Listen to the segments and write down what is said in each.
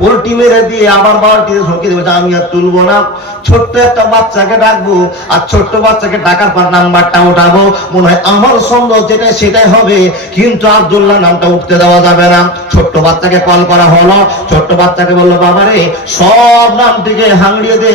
Poultry মেরে দিয়ে আবার বালতিতে ঝুঁকি দেবে আমি আর তুলবো না। ছোট্ট একটা বাচ্চাকে ডাকবো আর ছোট্ট বাচ্চাকে ডাকার পর নাম্বারটা উঠাবো। মনে হয় আমার যেটা সেটাই হবে, কিন্তু আব্দুল্লাহ নামটা উঠতে দেওয়া যাবে না। ছোট্ট বাচ্চাকে কল করা হলো। ছোট্ট বাচ্চাকে বলল, বাবা রে, সব নামটিকে দে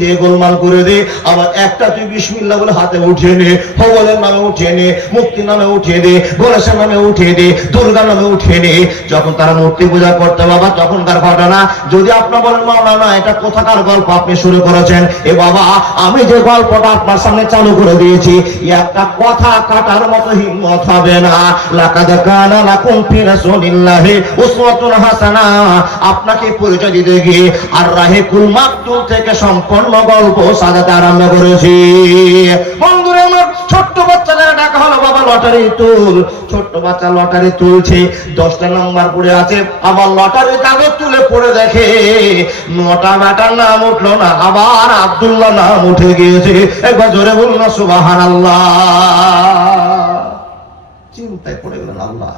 দিয়ে গোলমাল করে দে। আবার একটা তুই বিসমিল্লা বলে হাতে উঠিয়ে নে, হবলের নামে উঠিয়ে নে, মুক্তি নামে উঠিয়ে দে গোলেশের নামে উঠিয়ে দে, দুর্গা নামে উঠিয়ে নে। যখন তারা মূর্তি পূজা করতে, বাবা, তখনকার ঘটনা যদি আপনার বলেন, মাওলানা, এটা কোথাকার গল্প আপনি শুরু করেছেন? এ বাবা, আমি যে গল্পটা আপনার সামনে চালু করে দিয়েছি একটা কথা কাটার মতো হিম্মত হবে না। লাকাদ কানা লাকুম ফি রাসূলিল্লাহি উসওয়াতুন হাসানা। আপনাকে পরিচয় দিতে গিয়ে আর রাহিকুল মাকতুল থেকে সম্পূর্ণ গল্প সাজাতে আরম্ভ করেছি। লটারি তুল ছোট্ট বাচ্চা লটারি তুলছে। দশটা নাম্বার পড়ে আছে, আবার লটারি কাগজ তুলে পড়ে দেখে। নটা বেটার নাম উঠল না, আবার আব্দুল্লাহ নাম উঠে গিয়েছে। একবার জোরে বলুন না সুবাহান আল্লাহ চিন্তায় পড়ে গেলেন আল্লাহ।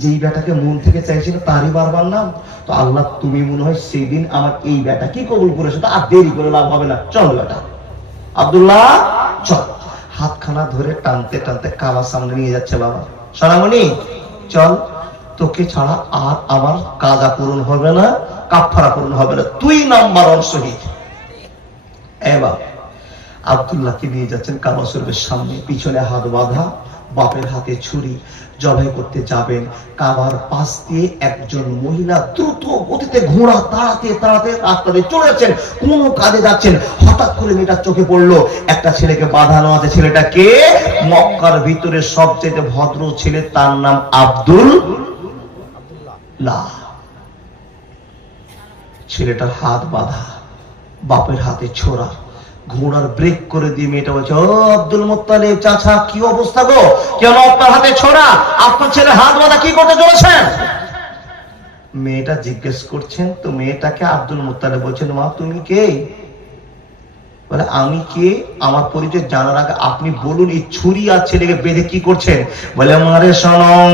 যেই বেটাকে মন থেকে চাইছিল, তারই বারবার নাম। তো আল্লাহ, তুমি মনে হয় সেই দিন আমার এই বেটা কি কবুল করেছ? তো আর দেরি করে লাভ হবে না। চল বেটা আব্দুল্লাহ, চল। হাতখানা ধরে টানতে টানতে কাবার সামনে নিয়ে যাচ্ছে বাবা। সারামণি চল, তোকে ছাড়া আর আমার কাজা পূরণ হবে না কাপড়া পূরণ হবে না। তুই নাম্বার মারণ শহীদ এবার আবদুল্লাহকে নিয়ে যাচ্ছেন কাবা শরীফের সামনে, পিছনে হাত বাঁধা, বাপের হাতে ছুরি জবাই করতে যাবেন। কাবার পাশ দিয়ে একজন মহিলা দ্রুত গতিতে ঘোড়া তাড়াতে তাড়াতে রাস্তা দিয়ে চলে যাচ্ছেন। কোন কাজে যাচ্ছেন হঠাৎ করে মেয়েটার চোখে পড়ল। একটা ছেলেকে বাঁধানো আছে। ছেলেটাকে মক্কার ভিতরে সবচেয়ে ভদ্র ছেলে, তার নাম আব্দুল ছেলেটার হাত বাঁধা, বাপের হাতে ছোড়া। ঘোড়ার ব্রেক করে দিয়ে মেয়েটা বলছে, ও আব্দুল মোত্তালিব, চাচা, কি অবস্থা গো? কেন আপনার হাতে ছোড়া? আপনার ছেলে হাত বাঁধা কি করতে চলেছেন? মেয়েটা জিজ্ঞেস করছেন তো মেয়েটাকে আব্দুল মোত্তালে বলছেন, মা, তুমি কে? বলে, আমি কে? আমার পরিচয় জানার আগে আপনি বলুন, এই ছুরি আর ছেলেকে বেঁধে কি করছেন? বলে, মারে সনম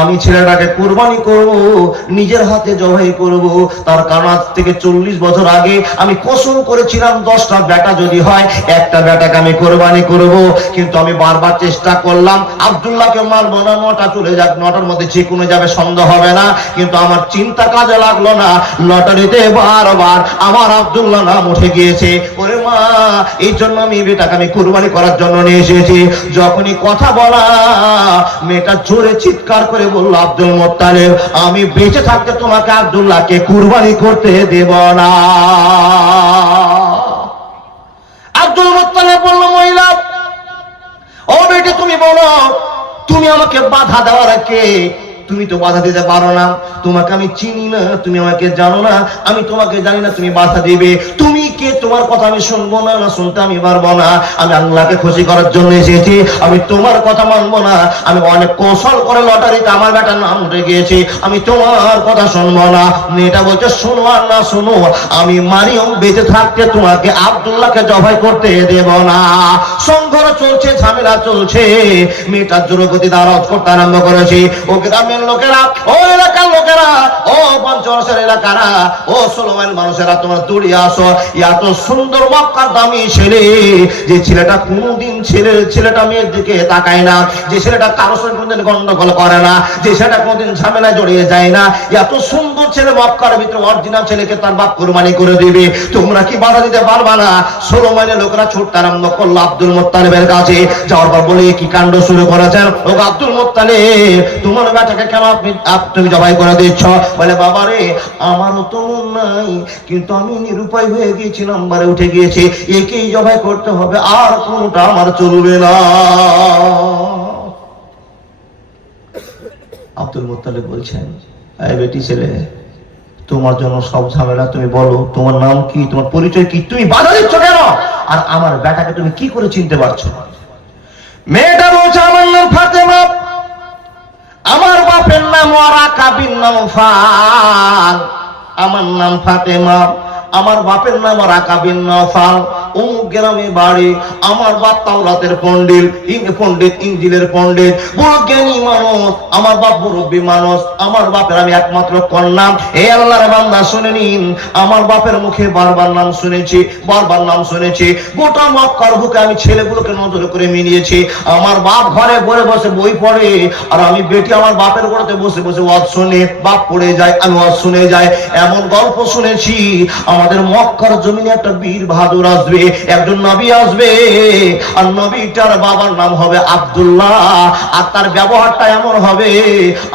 আমি ছেলেটাকে কোরবানি করব, নিজের হাতে জবাই করব। তার আজ থেকে চল্লিশ বছর আগে আমি কসম করেছিলাম, দশটা বেটা যদি হয়, একটা বেটাকে আমি কোরবানি করব। কিন্তু আমি বারবার চেষ্টা করলাম, আব্দুল্লাহকে মারবো না, নটা চলে যাক, নটার মধ্যে যে কোনো যাবে, সন্দেহ হবে না। কিন্তু আমার চিন্তা কাজে লাগল না, লটারিতে বারবার আমার আব্দুল্লাহ নাম উঠে গিয়েছে। ওরে মা, এই জন্য আমি বেটাকে আমি কুরবানি করার জন্য নিয়ে এসেছি। যখনই কথা বলা, মেয়েটা জোরে চিৎকার করে বলল, আব্দুল মোত্তালেব, আমি বেঁচে থাকতে তোমাকে আব্দুল্লাহকে কুরবানি করতে দেব না। আব্দুল মোত্তালেব বলল, মহিলা, ও বেটে, তুমি বলো, তুমি আমাকে বাধা দেওয়ার কে তুমি তো বাধা দিতে পারো না। তোমাকে আমি চিনি না, তুমি আমাকে জানো না। আমি তোমাকে জানি না, তুমি বাধা দিবে। তুমি কে? তোমার কথা আমি শুনব না না শুনতে আমি পারব না। আমি আল্লাহকে খুশি করার জন্য এসেছি। আমি তোমার কথা মানবো না। আমি অনেক কৌশল করে লটারিতে আমার বেটার নাম উঠে গিয়েছি। আমি তোমার কথা শুনব না। মেয়েটা বলছে, শোনো আর না শোনো। আমি মারিয়ম বেঁচে থাকতে তোমাকে আব্দুল্লাহকে জবাই করতে দেব না। সংঘর্ষ চলছে, ঝামেলা চলছে। মেয়েটার জোরগতি দারাজ করতে আরম্ভ করেছে। ও গ্রামের লোকেরা, ও এলাকার লোকেরা, ও পঞ্চরসের এলাকারা, ও ষোলো মানুষেরা, তোমরা দৌড়িয়ে আসো। এত সুন্দর মক্কার দামি ছেলে, যে ছেলেটা কোনোদিন ছেলে, ছেলেটা মেয়ের দিকে তাকায় না, যে ছেলেটা কারোর সঙ্গে কোনোদিন গন্ডগোল করে না, যে ছেলেটা কোনোদিন ঝামেলায় জড়িয়ে যায় না। এত সুন্দর ছেলে মক্কার ভিতরে অরিজিনাল ছেলেকে তার বাপ কোরবানি করে দিবে। তোমরা কি বাধা দিতে পারবা না? ষোলো মাইলের লোকেরা ছুটতে আরম্ভ করল আব্দুল মোত্তালেবের কাছে। যাওয়ার পর বলে, কি কাণ্ড শুরু করেছেন? ও আব্দুল মোত্তালেব, তোমার বেটাকে আব্দুল বলছেন বেটি ছেলে, তোমার জন্য সব ঝামেলা তুমি বলো। তোমার নাম কি? তোমার পরিচয় কি? তুমি বাধা দিচ্ছ কেন? আর আমার বেটাকে তুমি কি করে চিনতে পারছ? মেয়েটা বলছে, আমার নাম আমার নাম বিন নওফাল আমার নাম ফাতেমা। আমার বাপের নাম ওয়ারাকা বিন নওফাল। অমুক গ্রামে বাড়ি? আমার বাপ তাওরাতের পণ্ডিত পণ্ডিত, ইঞ্জিলের পণ্ডিত। বড় জ্ঞানী মানুষ, আমার বাপ মুরব্বী মানুষ, আমার বাপের আমি একমাত্র কন্যা। এই আল্লাহর বান্দা, শুনে নিন, আমার বাপের মুখে বারবার নাম শুনেছি, বারবার নাম শুনেছি। গোটা মক্কার বুকে আমি ছেলেগুলোকে নজর করে মিলিয়েছি। আমার বাপ ঘরে বসে বসে বই পড়ে, আর আমি বেটি আমার বাপের ঘরেতে বসে বসে ওয়াজ শুনে, বাপ পড়ে যায়, আমি ওয়াজ শুনে যাই। এমন গল্প শুনেছি, আমাদের মক্কার জমিনে একটা বীর বাহাদুর আসবে। একজন নবী আসবে। আর নবীটার বাবার নাম হবে আব্দুল্লাহ। আর তার ব্যবহারটা এমন হবে,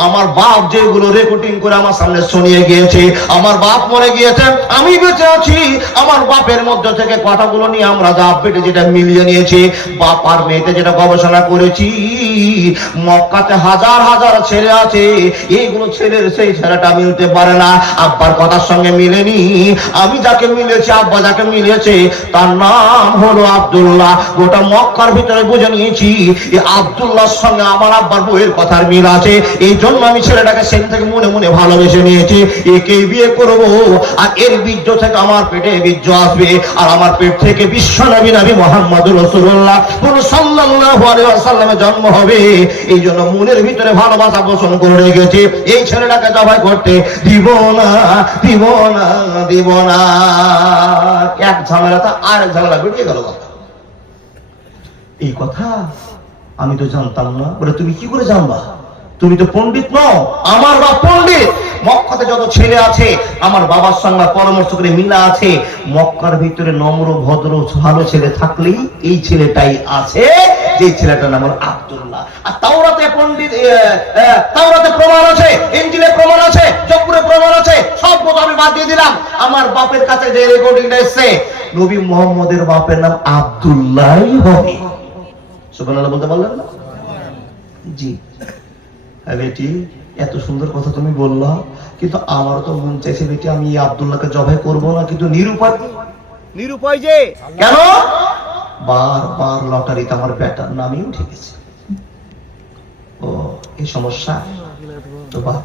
আমার বাপ যেগুলো রেকর্ডিং করে আমার সামনে শুনিয়ে গিয়েছে, আমার বাপ মরে গিয়েছে, আমি বেঁচে আছি। আমার বাপের মধ্যে থেকে কথাগুলো নিয়ে আমরা যা পেটে যেটা মিলিয়ে নিয়েছি, বাপ আর মেয়েতে যেটা গবেষণা করেছি, মক্কাতে হাজার হাজার ছেলে আছে, এইগুলো ছেলের সেই ছেলেটা মিলতে পারে না। আব্বার কথার সঙ্গে মিলেনি। আমি যাকে মিলেছি, আব্বা যাকে মিলেছে, তার নাম হলো আব্দুল্লাহ। গোটা মক্কার ভিতরে বুঝে নিয়েছি এই আব্দুল্লাহর সঙ্গে আমার আব্বার বইয়ের কথার মিল আছে। এই জন্য আমি ছেলেটাকে সেদিন থেকে মনে মনে ভালোবেসে নিয়েছি। একে বিয়ে করব আর এর বীর্য থেকে আমার পেটে বীর্য আসবে। আর আমার পেট থেকে বিশ্ব নবী নবী মোহাম্মদ রসুল্লাহ কোন আলাইহি ওয়াসাল্লামের জন্ম হবে। এই জন্য মনের ভিতরে ভালোবাসা পোষণ করে রেখেছি। এই ছেলেটাকে জবাই করতে দিব না দিব না দিব না। এক ঝামেলাটা আর এক ঝামেলা বেরিয়ে গেল কথা। এই কথা আমি তো জানতাম না। বলে, তুমি কি করে জানবা? তুমি তো পণ্ডিত নও, আমার বাপ পণ্ডিত। মক্কাতে যত ছেলে আছে, আমার বাবার সঙ্গে পরামর্শ করে মিলা আছে। মক্কার ভিতরে নম্র, ভদ্র, ভালো ছেলে থাকলেই এই ছেলেটাই আছে। যে ছেলেটার নাম আব্দুল্লাহ। আর তাওরাতে পণ্ডিত তাওরাতে প্রমাণ আছে, ইঞ্জিলে প্রমাণ আছে, জব্বুরে প্রমাণ আছে, সব কথা আমি বাদ দিয়ে দিলাম। আমার বাপের কাছে যে রেকর্ডিংটা এসছে নবী মোহাম্মদের বাপের নাম আব্দুল্লাহ হবে সুবহানাল্লাহ বলতে পারলেন না? জি। হ্যাঁ বেটি এত সুন্দর কথা তুমি বললা কিন্তু আমার তো মন চাইছে বেটি আমি আব্দুল্লাহকে জবাই করব না কিন্তু নিরুপায় নিরুপায় যে? কেন? বার বার লটারিতে আমার ব্যাটার নামই উঠে গেছে। ও এই সমস্যা? তো বাপ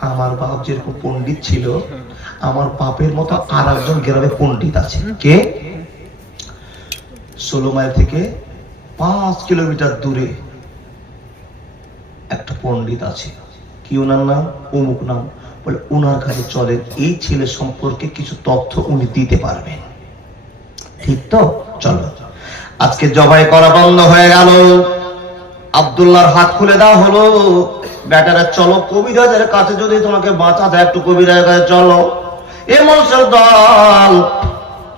আমার বাপ যেরকম পণ্ডিত ছিল আমার পাপের মতো আর একজন গ্রামে পণ্ডিত আছে। কে? ষোলো মাইল থেকে পাঁচ কিলোমিটার দূরে একটা পণ্ডিত আছে। কি ওনার নাম? অমুক নাম। বলে, ওনার কাছে চলেন, এই ছেলে সম্পর্কে কিছু তথ্য উনি দিতে পারবেন। ঠিক তো? চলো। আজকে জবাই করা বন্ধ হয়ে গেল। আব্দুল্লাহর হাত খুলে দেওয়া হলো। বেটারা, চলো, কবিরাজের কাছে যদি তোমাকে বাঁচাতে একটু কবিরাজের কাছে চলো। এ মানুষের দল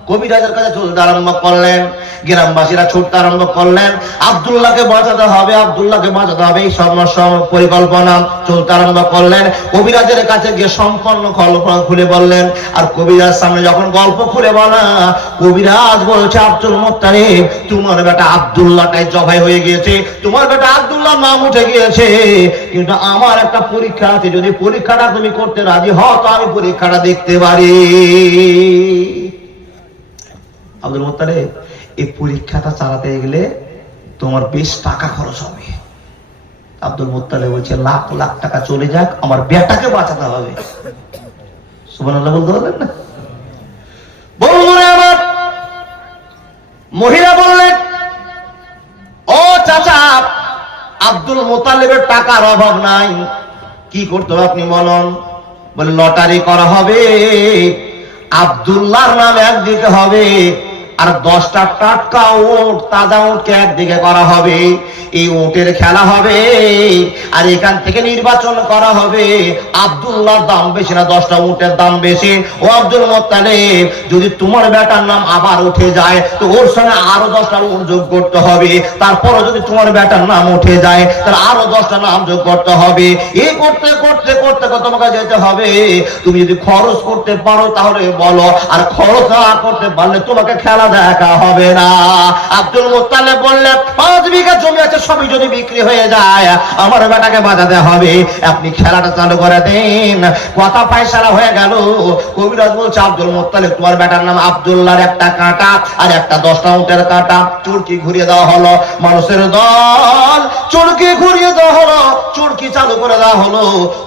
কবিরাজের কাছে চলতে আরম্ভ করলেন, গ্রামবাসীরা ছুটতে আরম্ভ করলেন। আব্দুল্লাহকে বাঁচাতে হবে, আব্দুল্লাহকে বাঁচাতে হবে, এই সমস্যা পরিকল্পনা চলতে আরম্ভ করলেন। কবিরাজের কাছে গিয়ে সম্পন্ন গল্প খুলে বললেন, আর কবিরাজ সামনে যখন গল্প খুলে বলা, কবিরাজ বলছে, আব্দুল মোত্তারিব তোমার বেটা আব্দুল্লাহটাই জবাই হয়ে গিয়েছে, তোমার বেটা আব্দুল্লাহ নাম উঠে গিয়েছে, কিন্তু আমার একটা পরীক্ষা আছে, যদি পরীক্ষাটা তুমি করতে রাজি হও, তো আমি পরীক্ষাটা দেখতে পারি। আব্দুল মোত্তারে এই পরীক্ষাটা চালাতে গেলে তোমার বেশ টাকা খরচ হবে। আব্দুল মোত্তালে বলছে, লাখ লাখ টাকা চলে যাক, আমার বেটাকে বাঁচাতে হবে। সুবহানাল্লাহ বলতে পারলেন না? বন্ধুরা আমার মহিলা বললেন, ও চাচা, আব্দুল মোতালেবের টাকার অভাব নাই। কি করতে হবে আপনি বলুন? বলে, লটারি করা হবে, আব্দুল্লাহর নাম একদিকে হবে। আর দশটা টাটকা ওট তাজা ওটকে একদিকে করা হবে? এই ওটের খেলা হবে। আর এখান থেকে নির্বাচন করা হবে। আব্দুল্লাহর দাম বেশি না, দশটা উটের দাম বেশি। ও আব্দুল মোত্তালেব, যদি তোমার বেটার নাম আবার উঠে যায়, তো ওর সঙ্গে আরও দশটা উট যোগ করতে হবে। তারপরও যদি তোমার বেটার নাম উঠে যায়, তাহলে আরও দশটা নাম যোগ করতে হবে। এই করতে করতে করতে করতে তোমাকে যেতে হবে? তুমি যদি খরচ করতে পারো, তাহলে বলো। আর খরচ না করতে পারলে তোমাকে খেলা দেখা হবে না। আব্দুল মোত্তালেব বললে পাঁচ বিঘা জমি আছে, সবই যদি বিক্রি হয়ে যায়, আমার বেটাকে বাজাতে হবে। আপনি খেলাটা চালু করে দিন। কথা ফাইসালা হয়ে গেল। কবিরাজ বলছে, আব্দুল মোত্তালেব, তোমার বেটার নাম আব্দুল্লাহর একটা কাঁটা আর একটা দশটা উটের কাঁটা। চুরকি ঘুরিয়ে দেওয়া হলো মানুষের দল। চুরকি ঘুরিয়ে দেওয়া হলো, চুরকি চালু করে দেওয়া হলো।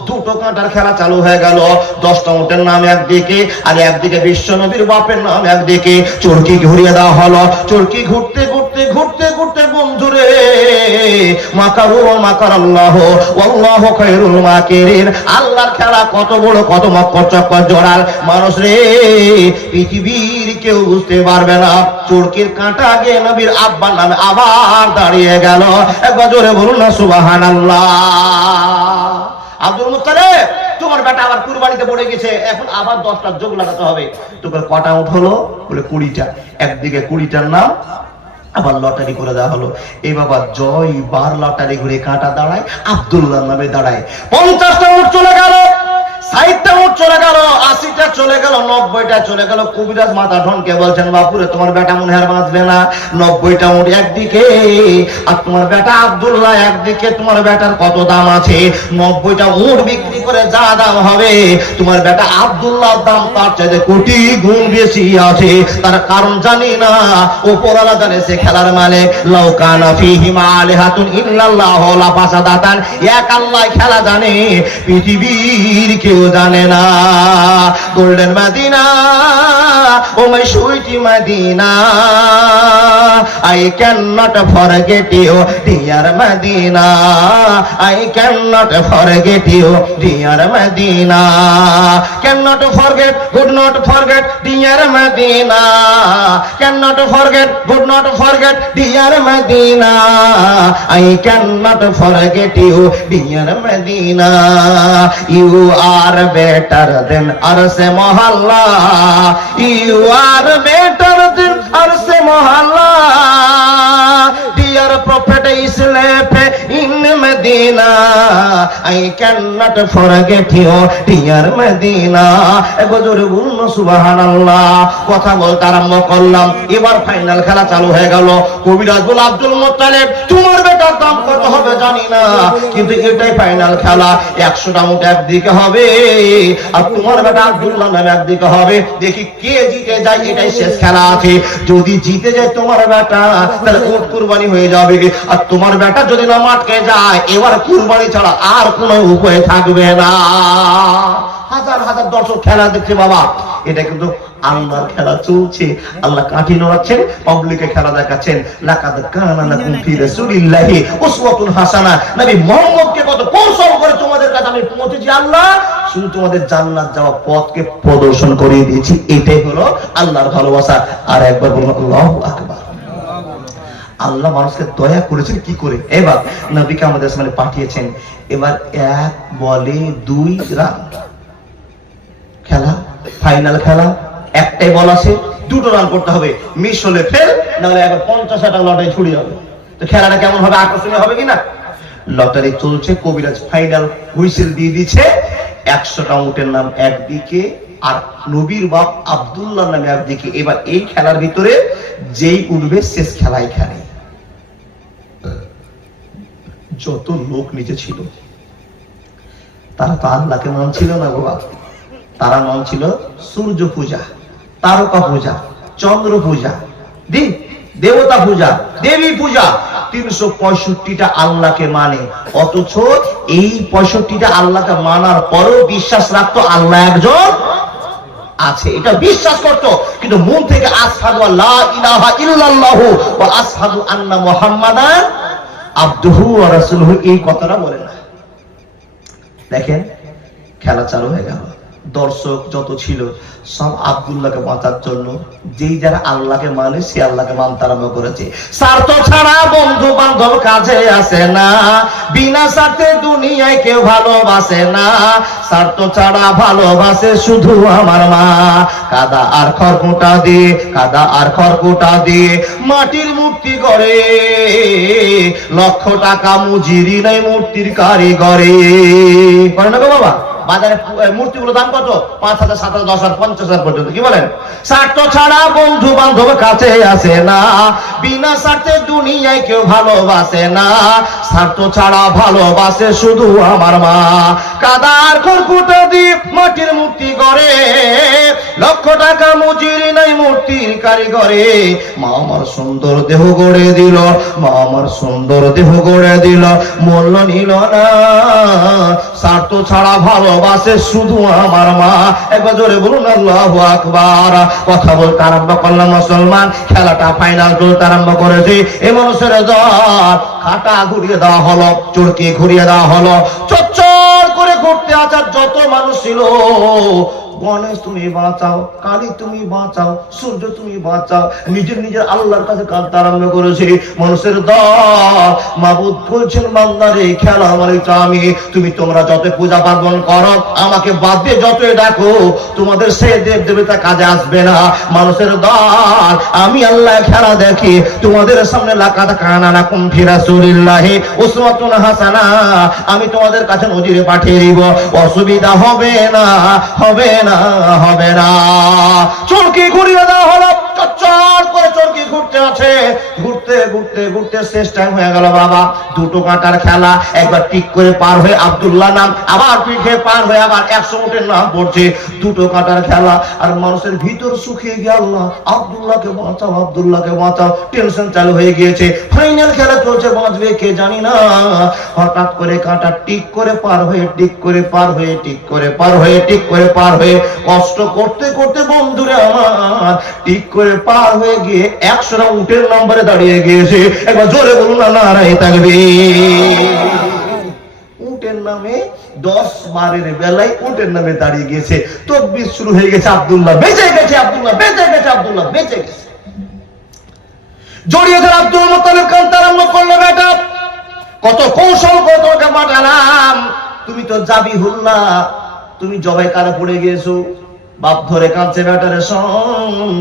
দুটো কাঁটার খেলা চালু হয়ে গেল। দশটা উটের নাম একদিকে, আর একদিকে বিশ্ব নবীর বাপের নাম একদিকে। চুরকি ঘুরিয়ে দেওয়া হলো। চরকি ঘুরতে ঘুরতে ঘুরতে ঘুরতে বন্ধুরে, মাকারু মাকার আল্লাহ আল্লাহ খায়রুল মাকিরিন। আল্লাহর খেলা কত বড়, কত মক্কর চক্কর জোড়াল। মানুষ রে, পৃথিবীর কেউ বুঝতে পারবে না। চরকির কাঁটা আগে নবীর আব্বার নামে আবার দাঁড়িয়ে গেল। একবার জোরে বলুন না সুবাহান আল্লাহ আব্দুল মুত্তালিব তোমার বেটা আবার কুরবানিতে পড়ে গেছে। এখন আবার দশটার যোগ লাগাতে হবে। তোকে কটা উঠ হলো? বলে, কুড়িটা। একদিকে কুড়িটার নাম, আবার লটারি করে দেওয়া হলো। এই বাবা, জয় বার লটারি ঘুরে কাঁটা দাঁড়ায় আব্দুল্লাহ নামে দাঁড়ায়। পঞ্চাশটা উঠ চলে গেল। তোমার বেটা আব্দুল্লাহ দাম তার চাইতে কোটি গুণ বেশি আছে। তার কারণ জানি না ওপরালা জানে সে খেলার মানে লাউকানা ফিহি মা আলিহাতুন ইল্লাল্লাহ লা এক আল্লাহ খেলা জানে, পৃথিবীর কেউ জানে না। Golden Medina oh my sweetie Medina I can not forget you dear Medina I can not forget you dear Medina can not forget good not forget dear Medina can not forget good not forget dear Medina I can not forget you dear Medina you are better than আর সে মহল্লা। You are better than আর সে মহল্লা। Dear prophet Islam in Medina. I can not forget you dear Medina. একবার জোরে বলুন, সুবহানাল্লাহ। কথা বলতে আরম্ভ করলাম। এবার ফাইনাল খেলা চালু হয়ে গেল। কবিরাজ বল আব্দুল মোত্তালেব, তোমার জানি না, কিন্তু এটাই ফাইনাল খেলা। একশোটা উঠ একদিকে হবে, আর তোমার বেটা আব্দুল্লাহ নামে একদিকে হবে। দেখি কে জিতে যায়, এটাই শেষ খেলা আছে। যদি জিতে যায় তোমার বেটা তাহলে উট কুরবানি হয়ে যাবে। আর তোমার বেটা যদি না মাঠকে যায়, এবার কুরবানি ছাড়া আর কোনো উপায় থাকবে না। হাজার হাজার দর্শক খেলা দেখছে বাবা। এটা কিন্তু আল্লাহর খেলা চলছে। আল্লাহ কাঠি নড়াচ্ছেন পাবলিকে খেলা দেখাচ্ছেন। লাকাদ কানা লাকুম ফি রাসূলিল্লাহি উসওয়াতুন হাসানা নবী মুহাম্মদকে কত কৌশল করে তোমাদের কাছে আমি পৌঁছেছি, আল্লাহ। শুধু তোমাদের জান্নাত যাওয়া পথকে প্রদর্শন করিয়ে দিয়েছি, এটাই হলো আল্লাহর ভালোবাসা। আর একবার আল্লাহু আকবার। আল্লাহ মানুষকে দয়া করেছেন, কি করে? এবার নবীকে আমাদের সামনে পাঠিয়েছেন। এবার এক বলে দুই রান। খেলা ফাইনাল খেলা, একটাই বল আছে, দুটো রান করতে হবে। মিস হলে ফেল নাহলে একবার পঞ্চাশ হাজার লটারি ছুড়ে যাবে। তো খেলাটা কেমন হবে, আকর্ষণীয় হবে কিনা? লটারি চলছে, কবিরাজ ফাইনাল হুইসেল দিয়ে দিচ্ছে। একশোটা উটের নাম একদিকে আর নবীর বাপ আব্দুল্লাহ নামে একদিকে। এবার এই খেলার ভিতরে যেই উঠবে, শেষ খেলা এখানে। যত লোক নিচে ছিল, তারা তো আল্লাহকে মন ছিল না বাবা তারা নাম ছিল সূর্য পূজা, তারকা পূজা, চন্দ্র পূজা দেবতা পূজা, দেবী পূজা। তিনশো আল্লাহকে মানে। অথচ এই পঁয়ষট্টিটা আল্লাহকে মানার পরেও বিশ্বাস রাখতো আল্লাহ একজন আছে। এটা বিশ্বাস করতো। কিন্তু মন থেকে আসহাদু এই কথাটা বলে না। দেখেন, খেলা চালু হয়ে গেল। দর্শক যত ছিল, সব আব্দুল্লাহকে বাঁচার জন্য যেই যারা আল্লাহকে মানে সে আল্লাহকে মানতে আরম্ভ করেছে। স্বার্থ ছাড়া বন্ধু বান্ধব কাজে আসে না। বিনা স্বার্থে দুনিয়ায় কেউ ভালোবাসে না। স্বার্থ ছাড়া ভালোবাসে শুধু আমার মা। কাদা আর খড়কুটা দিয়ে, কাদা আর খড়কুটা দিয়ে মাটির মূর্তি করে লক্ষ টাকা মুজিরি নাই মূর্তির কারিগরে। করে না গো বাবা? বাজারে মূর্তিগুলো দাম কত? পাঁচ হাজার, সাত হাজার, দশ হাজার, পঞ্চাশ হাজার পর্যন্ত। কি বলেন? স্বার্থ ছাড়া বন্ধু বান্ধব কাছে আসে না। বিনা স্বার্থে দুনিয়ায় কেউ ভালোবাসে না। স্বার্থ ছাড়া ভালোবাসে শুধু আমার মা। কাদার খড়কুটো দ্বীপ মাটির মূর্তি করে। লক্ষ টাকা মজুরি নাই মূর্তির কারিগরে। মা আমার সুন্দর দেহ গড়ে দিল, মা আমার সুন্দর দেহ গড়ে দিল, মূল্য নিল না। স্বার্থ ছাড়া ভালোবাসে শুধু আমার মা। একবার জোরে বলুন, আল্লাহ আকবার। কথা বলতে আরম্ভ করলাম, মুসলমান। খেলাটা ফাইনাল চলতে আরম্ভ করেছে। এ মানুষের দল খাটা ঘুরিয়ে দেওয়া হলো, চোরকে ঘুরিয়ে দেওয়া হলো, চচ্চর করে ঘুরতে আসার যত মানুষ ছিল গণেশ তুমি বাঁচাও, কালী তুমি বাঁচাও, সূর্য তুমি বাঁচাও, নিজের নিজের আল্লাহর কাছে কাঁদতে আরম্ভ করেছে। মানুষের দল মাবুদ বান্দারে খেলা আমার এটা আমি তুমি তোমরা যত পূজা পার্বণ করো, আমাকে বাদ দিয়ে যতই ডাকো, তোমাদের সে দেব দেবতা কাজে আসবে না। মানুষের দল, আমি আল্লাহ খেলা দেখি। তোমাদের সামনে লাকাত কানা রাকুম ফিরাসুলিল্লাহি উসওয়াতুন হাসানা। আমি তোমাদের কাছে নজিরে পাঠিয়ে দিব। অসুবিধা হবে না হবে না। হবে না। চরকি ঘুরিয়ে দেওয়া হলো। চচ্চর করে চরকি গেল হয়ে আব্দুল্লাহ মানুষের ভিতর শুকিয়ে গিয়ে আল্লাহ আব্দুল্লাহকে বাঁচাও বাঁচাও। টেনশন চালু হয়ে গিয়েছে। ফাইনাল খেলা চলছে, বাঁচবে কে জানি না। হঠাৎ করে কাঁটা টিক করে পার হয়ে টিক করে পার হয়ে টিক করে পার হয়ে টিক করে পার হয়ে, কষ্ট করতে করতে বন্ধুরা আমার টিক করে পার হয়ে গিয়ে একশোটা উটের নম্বরে দাঁড়িয়ে গিয়েছে। একবার জোরে বলুন না নারায় থাকবে উটের নামে দশ বারের বেলায় উটের নামে দাঁড়িয়ে গিয়েছে। তকবির শুরু হয়ে গেছে, আব্দুল্লাহ বেঁচে গেছে, আব্দুল্লাহ বেঁচে গেছে, আব্দুল্লাহ বেঁচে গেছে। জড়িয়ে ধরে আব্দুল মোতালেব কান্তা আরম্ভ করল বেটা কত কৌশল, কত পাঠালাম তুমি তো যাবি হুল্লা তুমি জবাই কারে পড়ে গিয়েছো। বাপ ধরে কাঁদছে ব্যাটারে, শোন।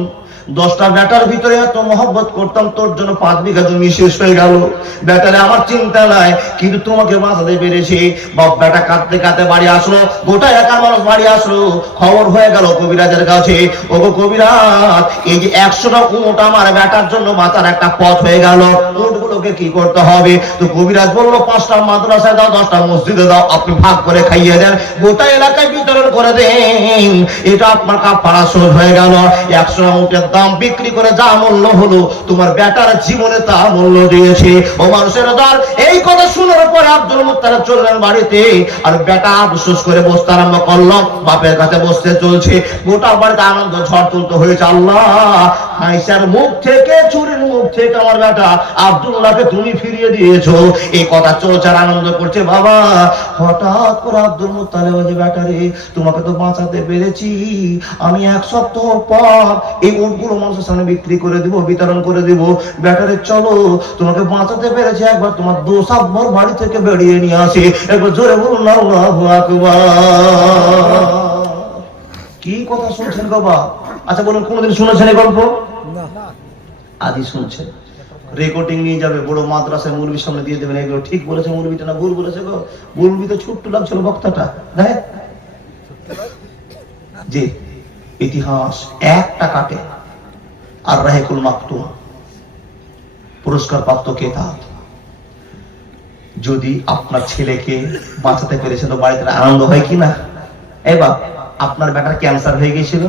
দশটা ব্যাটার ভিতরে এত মহব্বত করতাম, তোর জন্য পাঁচ বিঘা জমি শেষ হয়ে গেল। ব্যাটারে আমার চিন্তা নাই, কিন্তু তোমাকে বাঁচাতে পেরেছি। বাপ, ব্যাটা কাঁদতে কাঁদতে বাড়ি আসলো, গোটা এলাকার মানুষ বাড়ি আসলো। খবর হয়ে গেল কবিরাজের কাছে, ওগো কবিরাজ, এই যে একশোটা উঁট আমার ব্যাটার জন্য বাঁচার একটা পথ হয়ে গেল। উঁটগুলোকে কি করতে হবে? তো কবিরাজ বলল, পাঁচটা মাদ্রাসায় দাও, দশটা মসজিদে দাও, আপনি ভাগ করে খাইয়ে দেন। গোটা এলাকায় বিতরণ করে দেন। এটা আপনার কাপড়া শোধ হয়ে গেল। একশো উটের দাম বিক্রি করে যা মূল্য হলো, তোমার বেটার জীবনে তা মূল্য দিয়েছে। ও মানুষের দল এই কথা শোনার পরে আব্দুল মুত্তালিব চললেন বাড়িতে, আর বেটা আফসোস করে বসতে আরম্ভ করল, বাপের কাছে বসতে চলছে। গোটা বাড়িতে আনন্দ ঝড় তুলতে হয়েছে আল্লাহ। হাইসার মুখ থেকে, চুরির মুখ থেকে আমার বেটা আব্দুল্লাহকে তুমি ফিরিয়ে দিয়েছ। এই কথা চলছে আনন্দ করছে বাবা। হঠাৎ করে আব্দুল মুত্তালিব বলছে বেটা রে, তোমাকে তো বাঁচাতে পেরেছি। আমি এক সপ্তাহ পর এই মানুষের সামনে বিক্রি করে দিব বিতরণ করে দিব। ব্যাটারে চলো তোমাকে বাঁচাতে পেরেছি। একবার তোমার দোষাব্বর বাড়ি থেকে বেরিয়ে নিয়ে আসি। একবার জোরে বলুন না আল্লাহু আকবার। কি কথা শুনছেন বাবা আচ্ছা বলুন কোনোদিন শুনেছেন এই গল্প? আদি শুনছেন রেকর্ডিং নিয়ে যাবে বড় মাদ্রাসায় মুরবির সামনে দিয়ে দেবেন। এগুলো ঠিক বলেছে মুরবিটা না ভুল বলেছে গো? মুরবি তো ছোট্ট লাগছিল বক্তাটা দেখ। যে ইতিহাস একটা কাটে। আর রাহেকুল মাকতুম। পুরস্কার প্রাপ্ত কে তা যদি আপনার ছেলেকে বাঁচাতে পেরেছেন তো বাড়িতে আনন্দ হয় কিনা? এবার আপনার বেটার ক্যান্সার হয়ে গেছিল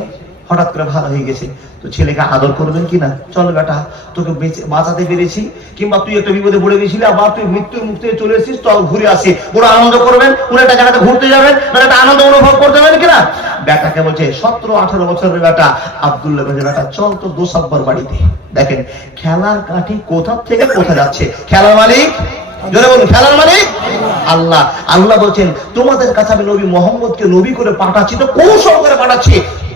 হঠাৎ করে ভালো হয়ে গেছে। তো ছেলেকে আদর করবেন কি না চল বেটা, তোকে বেঁচে- বাঁচাতে পেরেছি, কিংবা তুই একটা বিপদে পড়ে গেছিলি, আবার তুই মৃত্যুর মুখ থেকে চলে এসেছিস, চল ঘুরে আসি। পুরো আনন্দ করবেন পুরো একটা জায়গাতে ঘুরতে যাবেন মানে একটা আনন্দ অনুভব করতে পারবেন কিনা? বেটাকে বলছে, সতেরো, আঠারো বছরের বেটা, আব্দুল্লাহ বলছে, বেটা, চল তো দোসাব্বর বাড়িতে। দেখেন, খেলার কাঠি কোথা থেকে কোথা যাচ্ছে? খেলার মালিক? খেলার মালিক? আল্লাহ আল্লাহ বলছেন, তোমাদের কাছে আমি নবী মোহাম্মদকে নবী করে পাঠাচ্ছি, তো কৌশল করে পাঠাচ্ছি।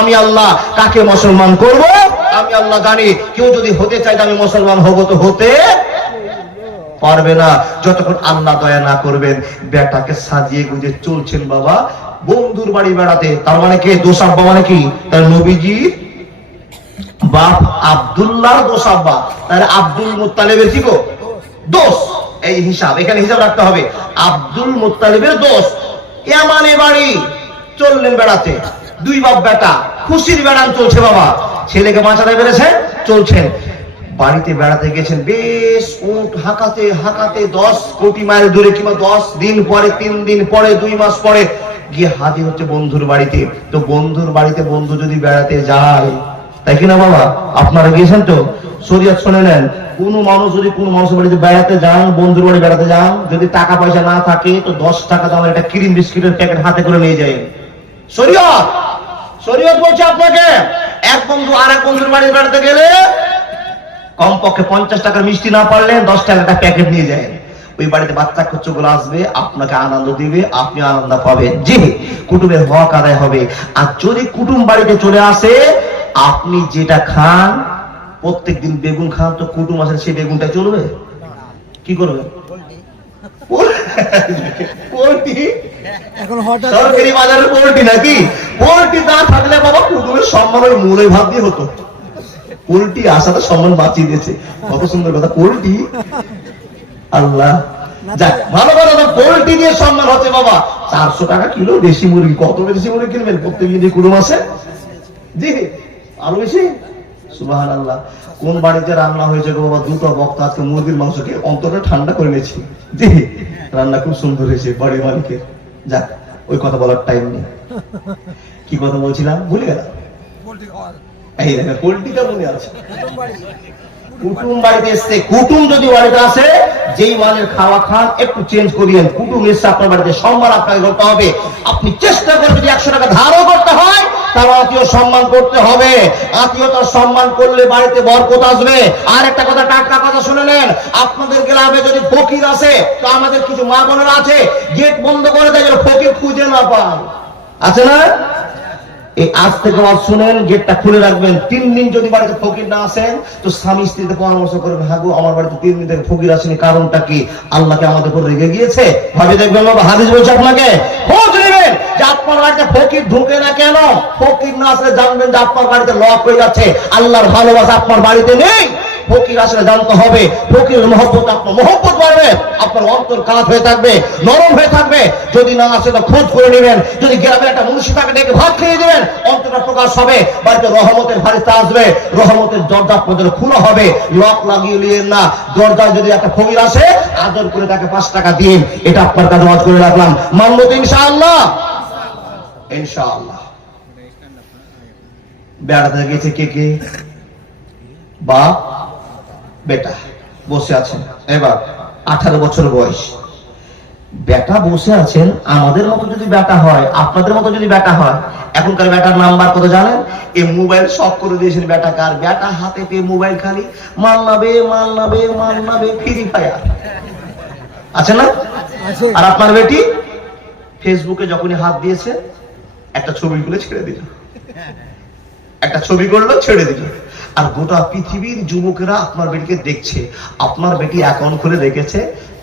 আমি আল্লাহ, কাকে মুসলমান করব? আমি আল্লাহ জানি, কেউ যদি হতে আমি মুসলমান হব, তো হতে পারবে না। যতক্ষণ আল্লাহ দয়া না করবেন, বেটাকে সাজিয়ে গুজে চলছেন বাবা, বন্ধুর বাড়ি বেড়াতে। তার মানে কে? দোষাব্বা মানে কি? তার নবীজি বাপ আব্দুল্লাহ দোষ আব্বা তাহলে আব্দুল মুত্তালেবের কি গো? দোষ। এই হিসাব, এখানে হিসাব রাখতে হবে। আব্দুল মুত্তালিবের দোষ। ইয়ামানে বাড়ি চললেন বেড়াতে। দুই বাপ বেটা, খুশির বেড়ান চলছে বাবা। ছেলেকে বাঁচাতে পেরেছে চলছেন বাড়িতে বেড়াতে গেছেন বেশ উঠ হাঁকাতে হাঁকাতে দশ কোটি মাইল দূরে কিংবা দশ দিন পরে, তিন দিন পরে, দুই মাস পরে গিয়ে হাজির হচ্ছে বন্ধুর বাড়িতে। তো বন্ধুর বাড়িতে বন্ধু যদি বেড়াতে যায়, তাই কিনা বাবা? আপনারা গিয়েছেন তো? শরীয়ত শুনে নেন কোন মানুষ যদি কোন মানুষের বাড়িতে বেড়াতে যান, বন্ধুর বাড়ি বেড়াতে যান, যদি টাকা পয়সা না থাকে, তো দশ টাকা দামের একটা ক্রিম বিস্কিটের প্যাকেট হাতে করে নিয়ে যায়। শরীয়ত! শরীয়ত বলছে আপনাকে, এক বন্ধু আর এক বন্ধুর বাড়ি বেড়াতে গেলে কমপক্ষে পঞ্চাশ টাকার মিষ্টি না পারলে দশ টাকার একটা প্যাকেট নিয়ে যায়। ওই বাড়িতে বাচ্চা গুলো আসবে, আপনাকে আনন্দ দিবে, আপনি আনন্দ পাবেন। জি, কুটুমের হক আদায় হবে। আর যদি কুটুম বাড়িতে চলে আসে, আপনি যেটা খান প্রত্যেকদিন বেগুন খান তো কুটুম আসলে সেই বেগুনটা চলবে? কি করবে? এখন হঠাৎ সরকারি বাজারের পোল্ট্রি নাকি? পোল্ট্রি না থাকলে বাবা কুটুমের সম্মান ওই মূলে ভাব দিয়ে হতো। পোল্ট্রি আসাতে সম্মান বাঁচিয়ে দিয়েছে। কত সুন্দর কথা পোল্ট্রি? আল্লাহ। যাক ভালো কথা তো পোল্ট্রি দিয়ে সম্মান হচ্ছে বাবা। চারশো টাকা কিলো দেশি মুরগি কত দেশি মুরগি কিনবেন? প্রত্যেকদিন যে কুটুম আছে জি আরও বেশি? কোন বাড়িতে রান্না হয়েছে গো বাবা? দুটো আজকে মুরগির মাংসকে ঠান্ডা করে নিয়েছি। রান্না খুব সুন্দর হয়েছে বাড়ির মালিকের। যাক, ওই কথা বলার টাইম নেই। কি কথা বলছিলাম? ভুলে যেই খাওয়া খান, একটু চেঞ্জ করিয়েন। কুটুম আপনার বাড়িতে। হবে। আপনি চেষ্টা করে যদি একশো টাকা ধারও করতে হয় তার আত্মীয় সম্মান করতে হবে। আত্মীয়তার সম্মান করলে বাড়িতে বরকত আসবে। আর একটা কথা, টাটকা কথা শুনে নেন। আপনাদের গ্রামে যদি ফকির আসে, তো আমাদের কিছু মা বোনেরা আছে, গেট বন্ধ করে দেয় ফকির খুঁজে না পায়। আছে না? এই আজ থেকে আজ শুনেন, গেটটা খুলে রাখবেন। তিন দিন যদি বাড়িতে ফকির না আসেন তো স্বামী স্ত্রীতে পরামর্শ করবেন, হাগু, আমার বাড়িতে তিন দিন থেকে ফকির আসেনি। কারণটা কি? আল্লাহকে আমাদের উপর রেগে গিয়েছে? ভাবে দেখবেন বাবা, হাদিস বলছে আপনাকে আপনার বাড়িতে ফকির ঢুকে না কেন? ফকির না আসলে জানবেন আপনার বাড়িতে লক হয়ে যাচ্ছে। আল্লাহর ভালোবাসা আপনার বাড়িতে নেই। ফকির আসলে জানতে হবে ফকির মহব্বত আপনার মহব্বত বাড়বে, আপনার অন্তর কাঁচ হয়ে থাকবে, নরম হয়ে থাকবে। যদি না আসে তো খোঁজ করে নেবেন। যদি গ্রামের একটা মনুষ্য তাকে ডেকে ভাত খেয়ে দেবেন অন্তরটা প্রকাশ হবে, বাড়িতে রহমতের ভারিতে আসবে। রহমতের দরজা আপনাদের খোলা হবে। লক লাগিয়ে নিয়েন না। দরজায় যদি একটা ফকির আসে, আদর করে তাকে পাঁচ টাকা দিন। এটা আপনার কাছে করে রাখলাম। মানবো ইনশাআল্লাহ। ইনশাআল্লাহ। বেড়াতে গেছে কে কে? বাপ বেটা, বসে আছেন। এবার, আঠারো বছর বয়স। বেটা বসে আছেন, আমাদের মতো যদি বেটা হয়, আপনাদের মতো যদি বেটা হয়, এখনকার বেটার নাম্বার কত জানেন? এই মোবাইল সব করে দিয়েছেন বেটা কার বেটা হাতে পেয়ে মোবাইল খালি মাল নাবে মাল নাবে মাল নাবে ফ্রি ফায়ার। আছে না? আর আপনার বেটি, ফেসবুকে যখনই হাত দিয়েছে একটা ছবি তুলে ছেড়ে দিল। একটা ছবি করল, ছেড়ে দিল। আর গোটা পৃথিবীর যুবকেরা আপনার বেটিকে দেখছে। আপনার বেটি অ্যাকাউন্ট খুলে রেখেছে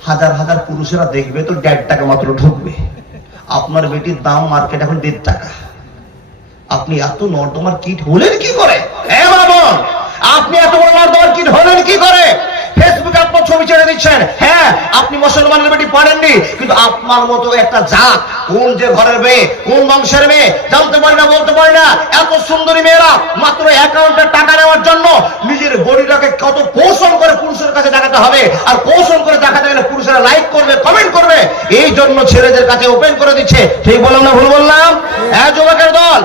হাজার হাজার পুরুষেরা দেখবে তো দেড় টাকা মাত্র ঢুকবে। আপনার বেটির দাম মার্কেট এখন দেড় টাকা। আপনি এত নর্দমার কিট হলেন কি করে? বাবন আপনি এত বড় নর্দমার কিট হলেন কি করে? ফেসবুকে আপনার ছবি ছেড়ে দিচ্ছেন। হ্যাঁ আপনি মুসলমানের বেটি পারেননি কিন্তু আপনার মতো একটা জাত কোন যে ঘরের মেয়ে, কোন বংশের মেয়ে, জানতে পারি না, বলতে পারি না। এত সুন্দরী মেয়েরা মাত্র অ্যাকাউন্টে টাকা নেওয়ার জন্য নিজের বডিটাকে কত কৌশল করে পুরুষের কাছে দেখাতে হবে। আর কৌশল করে দেখাতে গেলে পুরুষেরা লাইক করবে কমেন্ট করবে। এই জন্য ছেলেদের কাছে ওপেন করে দিচ্ছে। ঠিক বললাম না ভুল বললাম? হ্যাঁ যুবকের দল।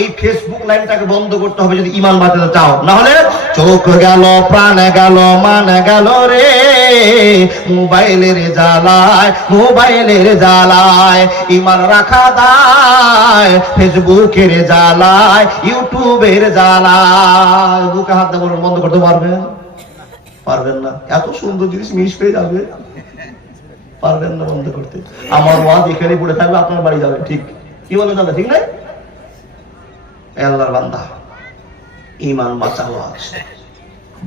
এই ফেসবুক লাইনটাকে বন্ধ করতে হবে যদি ইমান বাঁচাতে চাও। না হলে চোখ গেল, প্রাণ গেল, মান গেল রে। মোবাইলের জ্বালায় মোবাইলের জ্বালায় ইমান রাখা দায় ফেসবুকের জ্বালায় ইউটিউবের জ্বালায়। বুকে হাত দিয়ে বন্ধ করতে পারবেন? পারবেন না। এত সুন্দর জিনিস মিস পেয়ে যাবে। পারবেন না বন্ধ করতে। আমার ওয়াজ এখানে পড়ে থাকবে, আপনার বাড়ি যাবে, ঠিক। কি বলেন দাদা ঠিক নাই? আল্লাহর বান্দা। ইমান বাঁচালো আছে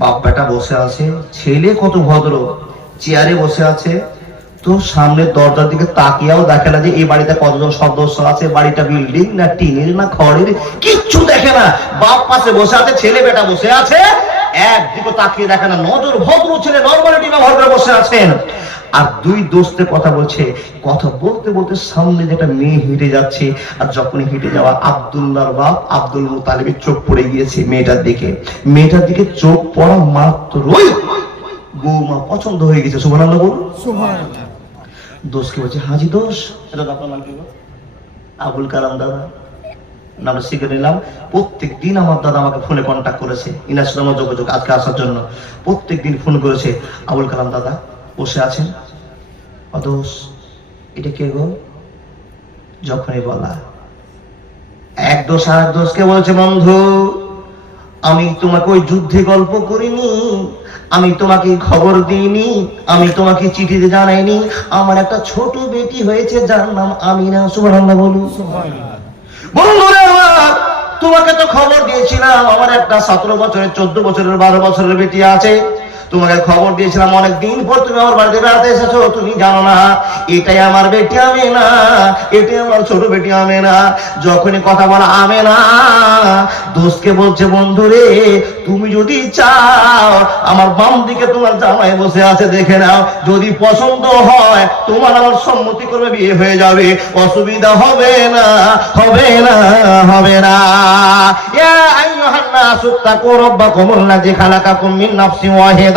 বাপ বেটা বসে আছে, ছেলে কত ভদ্র চেয়ারে বসে আছে। তো সামনের দরজার দিকে তাকিয়াও দেখে না যে এই বাড়িতে কতজন সদস্য আছে, বাড়িটা বিল্ডিং না টিনের না খড়ের? কিচ্ছু দেখে না। বাপ পাশে বসে আছে, ছেলে বেটা বসে আছে। একদিকে তাকিয়ে দেখে না, নজর ভদ্র ছেলে নর্মালিটি ব্যবহার করে বসে আছেন। আর দুই দোস্তে কথা বলছে। কথা বলতে বলতে সামনে যেটা মেয়ে হেঁটে যাচ্ছে আর যখনই হেঁটে যাওয়া আব্দুল্লাহর বাপ আব্দুল মুতালিবের চোখ পড়ে গিয়েছে মেয়েটার দিকে। মেয়েটার দিকে চোখ পড়া মাত্রই বৌমা পছন্দ হয়ে গেছে। সুবহানাল্লাহ বলুন। দোষকে বলছে? হাজি দোষ এটা আপনার নাম কি আবুল কালাম দাদা। নামটা শিখে নিলাম। প্রত্যেক দিন আমার দাদা আমাকে ফোনে কন্ট্যাক্ট করেছে। ইনার সাথে আমার যোগাযোগ আজকে আসার জন্য। প্রত্যেক দিন ফোন করেছে। আবুল কালাম দাদা বসে আছেন? অদোষ এটা কে গো? যখনই বলা। এক দোষ আর এক দোষকে বলছে, বন্ধু, আমি তোমাকে ওই যুদ্ধে গল্প করিনি, আমি তোমাকে খবর দিইনি, আমি তোমাকে চিঠিতে জানাইনি। আমার একটা ছোট বেটি হয়েছে, যার নাম আমিনা, সুবহানাল্লাহ বলুন। বন্ধুরে, তোমাকে তো খবর দিয়েছিলাম, আমার একটা সতেরো বছরের, চোদ্দ বছরের, বারো বছরের বেটি আছে। তোমাকে খবর দিয়েছিলাম অনেক দিন পর তুমি আমার বাড়িতে বেড়াতে এসেছ, তুমি জানো না। এটাই আমার বেটি আমি না এটাই আমার ছোট বেটি আমি না যখনই কথা বলা আমে না দোষকে বলছে বন্ধু রে তুমি যদি চাও, আমার বাম দিকে তোমার জামাই বসে আছে, দেখে নাও। যদি পছন্দ হয়, তোমার আমার সম্মতি করবে, বিয়ে হয়ে যাবে। অসুবিধা হবে না হবে না হবে না। ইয়া আইয়ুহান নাসু তাকু রাব্বাকুম আল্লাযী খালাকাকুম মিন নাফসিন ওয়াহিদা।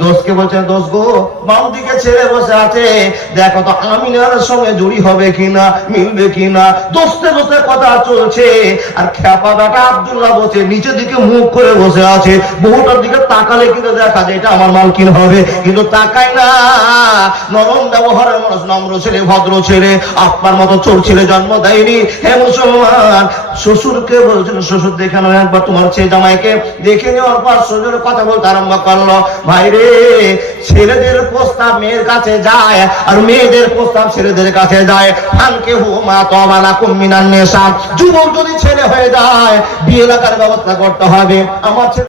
দোষকে বলছেন দোষ গো বাম দিকে ছেলে বসে আছে। দেখো তো আমিনার সঙ্গে জুড়ি হবে কিনা, মিলবে কিনা? দোস্তে দোস্তে কথা চলছে। আর খ্যাপা বেটা আব্দুল্লাহ বসে নিচের দিকে মুখ করে বসে আছে। বহুটার দিকে তাকালে কিন্তু দেখা যায় এটা আমার মালকিন হবে। কিন্তু তাকায় না। নরম ব্যবহারের মানুষ, নম্র ছেলে, ভদ্র ছেলে আপনার মতো চোর ছেলে জন্ম দেয়নি। হে মুসলমান, শ্বশুরকে বলছেন শ্বশুর দেখানো একবার তোমার ছেলে জামাইকে। দেখে নেওয়ার পর শ্বশুর কথা বলতে আরম্ভ করল। ভাই রে ছেলেদের প্রস্তাব মেয়ের কাছে যায়, আর মেয়েদের প্রস্তাব ছেলেদের কাছে যায়। ফানকে হুমা তমালা কুমিনান নেশা। যুবক যদি ছেলে হয়ে যায় বিয়ে লাগার ব্যবস্থা করতে হবে। আমার